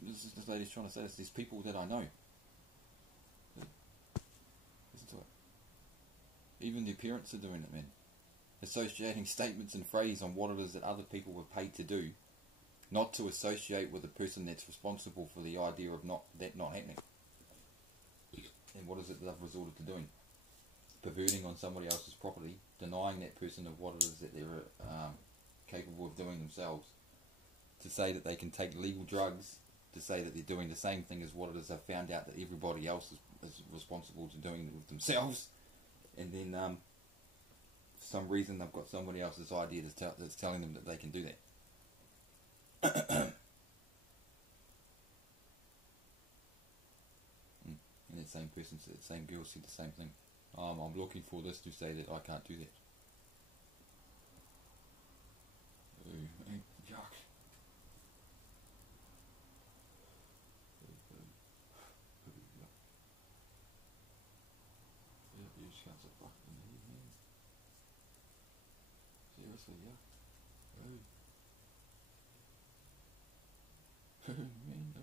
this lady's trying to say this. There's people that I know. Listen to it. Even the parents are doing it, man. Associating statements and phrase on what it is that other people were paid to do, not to associate with the person that's responsible for the idea of not happening. And what is it that they've resorted to doing? Perverting on somebody else's property, denying that person of what it is that they're capable of doing themselves, to say that they can take legal drugs, to say that they're doing the same thing as what it is they've found out that everybody else is responsible to doing with themselves, and then for some reason they've got somebody else's idea that's telling them that they can do that. And that same person, that same girl said the same thing. I'm looking for this to say that I can't do that. Ooh, yuck. You just can't say fuck in the head, man. Seriously, yeah. Man, no.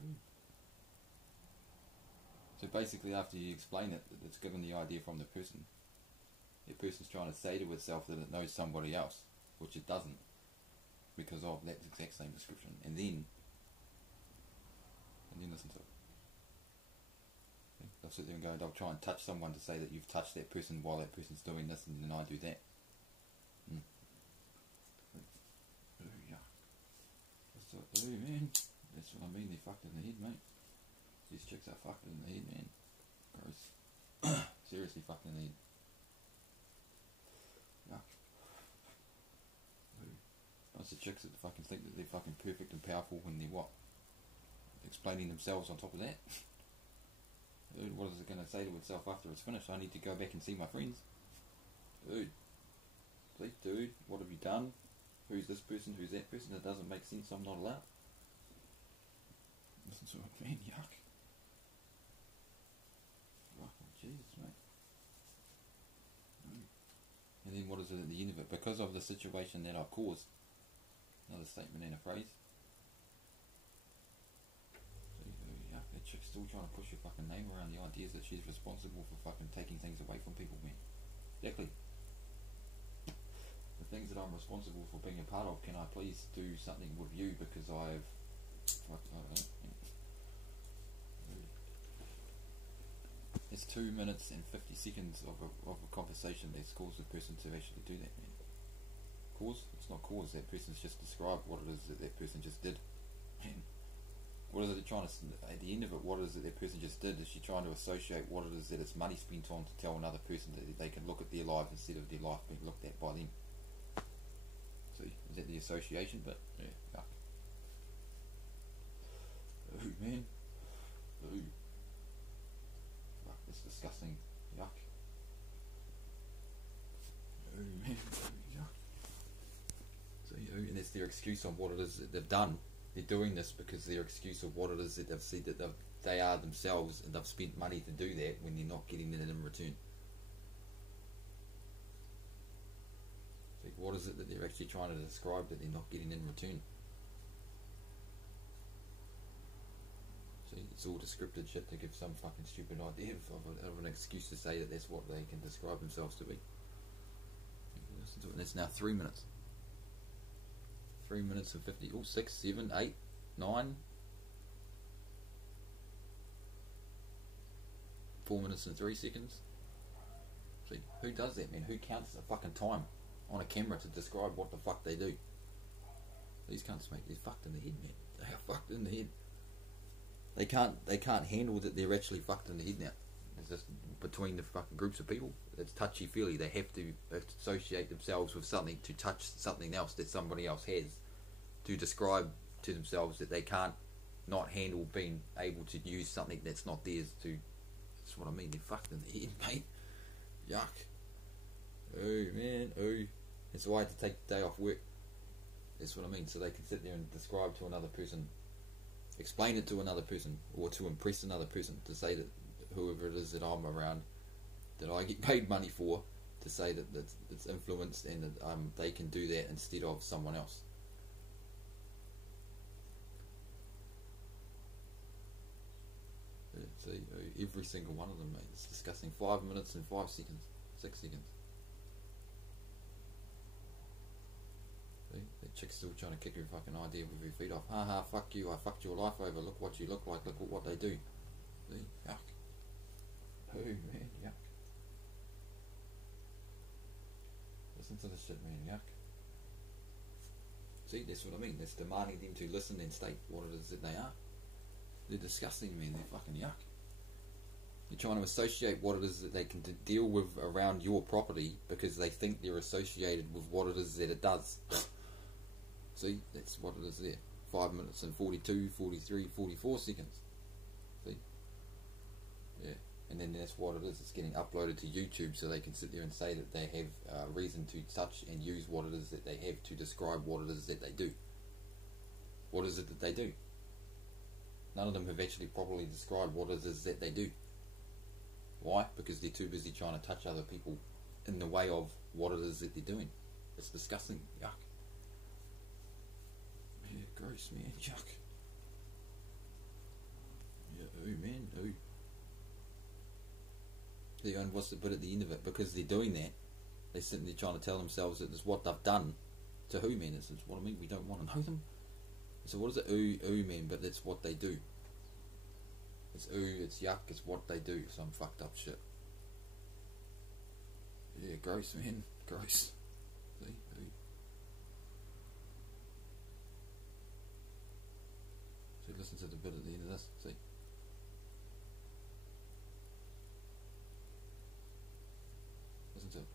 So basically, after you explain it, it's given the idea from the person. The person's trying to say to itself that it knows somebody else, which it doesn't, because of that exact same description. And then listen to it. They'll sit there and go, they'll try and touch someone to say that you've touched that person while that person's doing this, and then I do that. Oh man, that's what I mean, they're fucked in the head, mate. These chicks are fucked in the head, man. Gross. Seriously fucked in the head. Yuck. Bunch of chicks that fucking think that they're fucking perfect and powerful when they're what? Explaining themselves on top of that. Dude, what is it going to say to itself after it's finished? I need to go back and see my friends. Dude. Please, dude, what have you done? Who's this person? Who's that person? That doesn't make sense. I'm not allowed. Listen to it, man. Yuck. Fucking Jesus, mate. And then what is it at the end of it? Because of the situation that I've caused. Another statement and a phrase. Yuck, that chick's still trying to push your fucking name around the ideas that she's responsible for fucking taking things away from people, man. Exactly. The things that I'm responsible for being a part of, can I please do something with you because I've... It's 2 minutes and 50 seconds of a conversation that's caused the person to actually do that, man. Cause? It's not cause, that person's just described what it is that person just did. Man, what is it trying to... At the end of it, what is it that person just did? Is she trying to associate what it is that it's money spent on to tell another person that they can look at their life instead of their life being looked at by them? See, is that the association bit? Yeah, yuck. Ooh, man. Ooh. Fuck, that's disgusting. Yuck. Ooh, man. Yuck. So, and that's their excuse on what it is that they've done. They're doing this because their excuse of what it is that they've said that they are themselves, and they've spent money to do that when they're not getting it in return. What is it that they're actually trying to describe that they're not getting in return? See, it's all descriptive shit to give some fucking stupid idea of an excuse to say that that's what they can describe themselves to be. Listen to it, and it's now 3 minutes. 3 minutes and 50, 6, 7, 8, 9. 4 minutes and 3 seconds. See, who does that, man? Who counts the fucking time on a camera to describe what the fuck they do? These cunts, mate, they're fucked in the head, man. They are fucked in the head. They can't handle that they're actually fucked in the head now. It's just between the fucking groups of people. It's touchy-feely. They have to associate themselves with something to touch something else that somebody else has, to describe to themselves that they can't not handle being able to use something that's not theirs to... That's what I mean, they're fucked in the head, mate. Yuck. Oh, man, oh. That's why I had to take the day off work. That's what I mean, so they can sit there and describe to another person, explain it to another person, or to impress another person, to say that whoever it is that I'm around, that I get paid money for, to say that it's influenced and that they can do that instead of someone else. See, every single one of them, mate. It's disgusting. 5 minutes and 5 seconds. 6 seconds. See, that chick's still trying to kick your fucking idea with your feet off. Ha ha, fuck you, I fucked your life over. Look what you look like, look what they do. See, yuck. Oh man, yuck. Listen to this shit, man, yuck. See, that's what I mean. That's demanding them to listen and state what it is that they are. They're disgusting, man. They're fucking yuck. You're trying to associate what it is that they can deal with around your property because they think they're associated with what it is that it does. See, that's what it is there. 5 minutes and 42, 43, 44 seconds. See? Yeah. And then that's what it is. It's getting uploaded to YouTube so they can sit there and say that they have reason to touch and use what it is that they have to describe what it is that they do. What is it that they do? None of them have actually properly described what it is that they do. Why? Because they're too busy trying to touch other people in the way of what it is that they're doing. It's disgusting. Yuck. Yeah, gross, man. Yuck. Yeah, ooh, man. Ooh. Yeah, and what's the bit at the end of it? Because they're doing that, they're sitting there trying to tell themselves that it's what they've done to who, man? This is what I mean. We don't want to know them. So what is it? Ooh, man, but that's what they do. It's it's yuck, it's what they do. Some fucked up shit. Yeah, gross, man. Gross. See? Ooh. So listen to the bit at the end of this. See? Listen to it.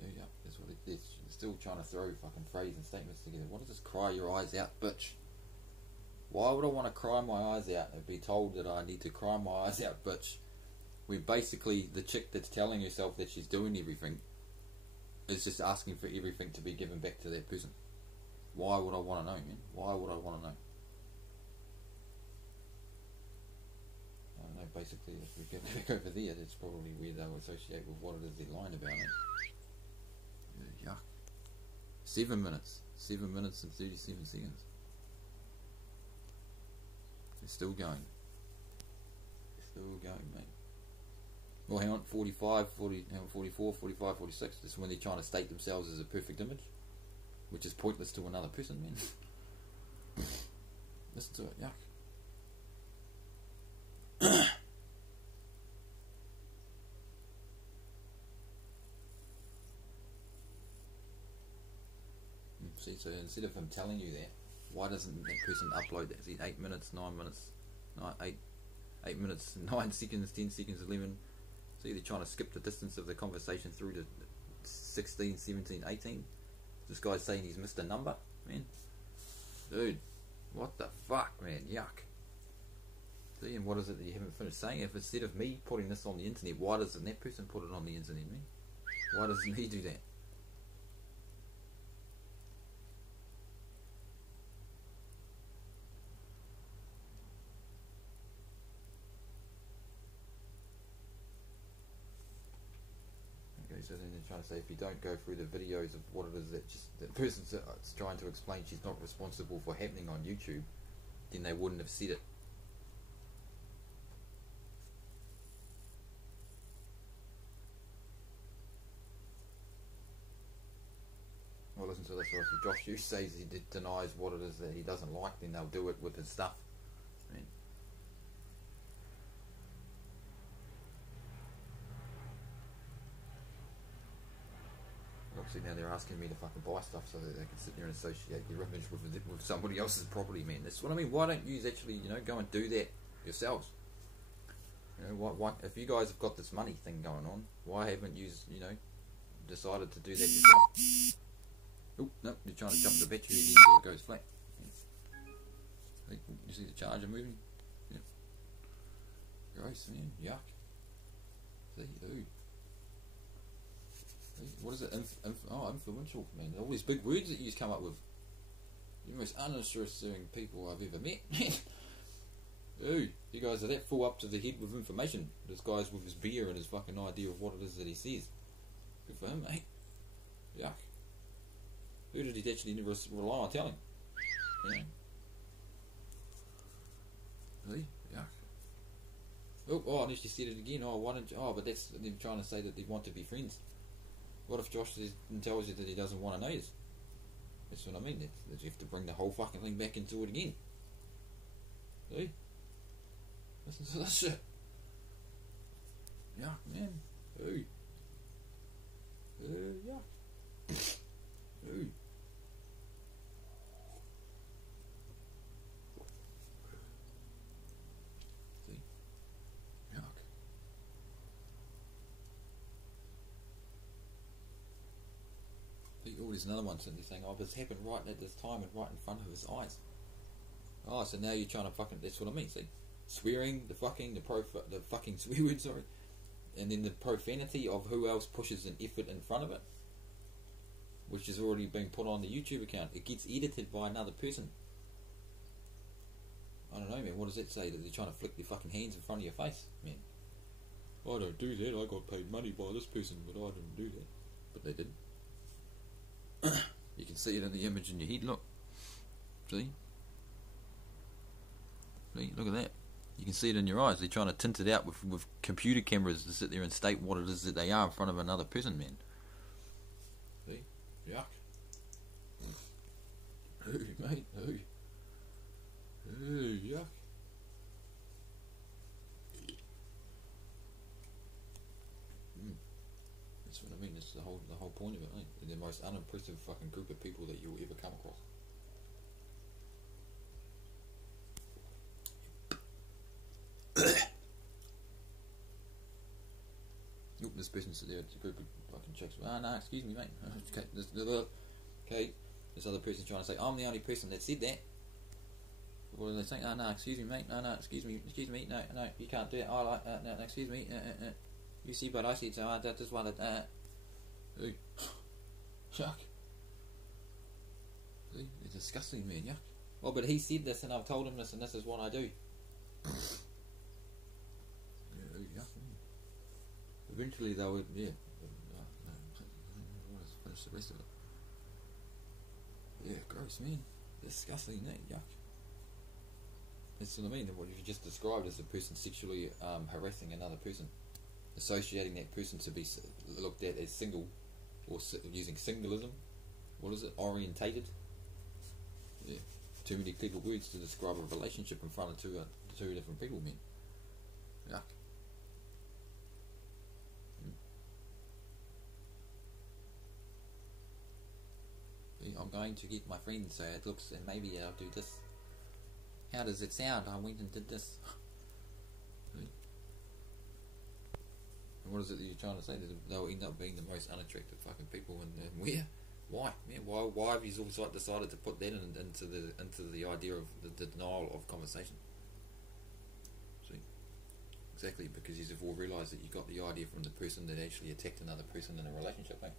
Yeah, that's what it is. They're still trying to throw fucking phrases and statements together. What is this cry your eyes out, bitch? Why would I want to cry my eyes out and be told that I need to cry my eyes out, bitch? When basically the chick that's telling herself that she's doing everything is just asking for everything to be given back to that person. Why would I want to know, man? Why would I want to know? I don't know, basically if we get back over there, that's probably where they'll associate with what it is they're lying about, man. Yuck. 7 minutes. 7 minutes and 37 seconds. They're still going. They're still going, mate. Well, hang on. 45, 40, hang on, 44, 45, 46. This is when they're trying to state themselves as a perfect image, which is pointless to another person, man. Listen to it. Yuck. See, so instead of him telling you that, why doesn't that person upload that? See, 8 minutes, 9 minutes, 8 minutes, 9 seconds, 10 seconds, 11. See, they're trying to skip the distance of the conversation through to 16, 17, 18. This guy's saying he's missed a number, man. Dude, what the fuck, man? Yuck. See, and what is it that you haven't finished saying? If instead of me putting this on the internet, why doesn't that person put it on the internet, man? Why doesn't he do that? So then they're trying to say if you don't go through the videos of what it is that just the person's trying to explain she's not responsible for happening on YouTube, then they wouldn't have said it. Well, listen to this. So if Josh Hughes says he denies what it is that he doesn't like, then they'll do it with his stuff. I mean, obviously now they're asking me to fucking buy stuff so that they can sit there and associate your image with somebody else's property, man. That's what I mean. Why don't you actually, go and do that yourselves? Why, if you guys have got this money thing going on, why haven't you, decided to do that yourself? Oh, no, you're trying to jump the battery again so it goes flat. You see the charger moving? Yeah. Gross, man. Yuck. See, ooh. What is it? Influential, man. All these big words that you just come up with. You're the most uninteresting people I've ever met. Ooh, you guys are that full up to the head with information. This guy's with his beer and his fucking idea of what it is that he says. Good for him, mate. Yuck. Who did he actually rely on telling? You know? See? Yuck. Oh, and she said it again. Oh, why don't you? Oh, but that's them trying to say that they want to be friends. What if Josh tells you that he doesn't want to know you? That's what I mean. That you have to bring the whole fucking thing back into it again. See? Listen to this shit. Yuck, man. Ooh. Yuck. Ooh. See? Yuck. Oh, there's another one sitting there saying, oh, this happened right at this time and right in front of his eyes. Oh, so now you're trying to fucking, that's what I mean, see? Swearing, the fucking swear word, sorry. And then the profanity of who else pushes an effort in front of it, which has already been put on the YouTube account. It gets edited by another person. I don't know, man. What does that say? That they're trying to flick their fucking hands in front of your face, man? I don't do that. I got paid money by this person, but I didn't do that. But they did. You can see it in the image in your head. Look, see? See? Look at that. You can see it in your eyes. They're trying to tint it out with computer cameras to sit there and state what it is that they are in front of another person, man. See? Yuck. Ooh, mate. Ooh. Ooh, yuck. That's what I mean. That's the whole point of it, mate. They're the most unimpressive fucking group of people that you'll ever come across. Nope, this person's there. It's a group of fucking chicks. Ah, no, excuse me, mate. Okay, this other person's trying to say, I'm the only person that said that. What are they saying? Oh, no, excuse me, mate. No, excuse me, no, you can't do it. Oh, like, no, excuse me. You see what I said, so I just wanted, Ooh. Yuck. See, it's disgusting, man, yuck. Oh, but he said this and I've told him this and this is what I do. Yeah, yuck. Eventually they would, yeah. Finish the rest of it. Yeah, gross, man. Disgusting, yuck. That's what I mean. What you just described as a person sexually harassing another person, associating that person to be looked at as single, or using singlism. What is it? Orientated. Yeah. Too many clever words to describe a relationship in front of two different people, man. Yuck. I'm going to get my friend so it looks, and maybe I'll do this. How does it sound? I went and did this. And what is it that you're trying to say? That they'll end up being the most unattractive fucking people, and where? Why? Man, why have you all decided to put that into the idea of the denial of conversation? See, exactly, because you've all realised that you got the idea from the person that actually attacked another person in a relationship, mate.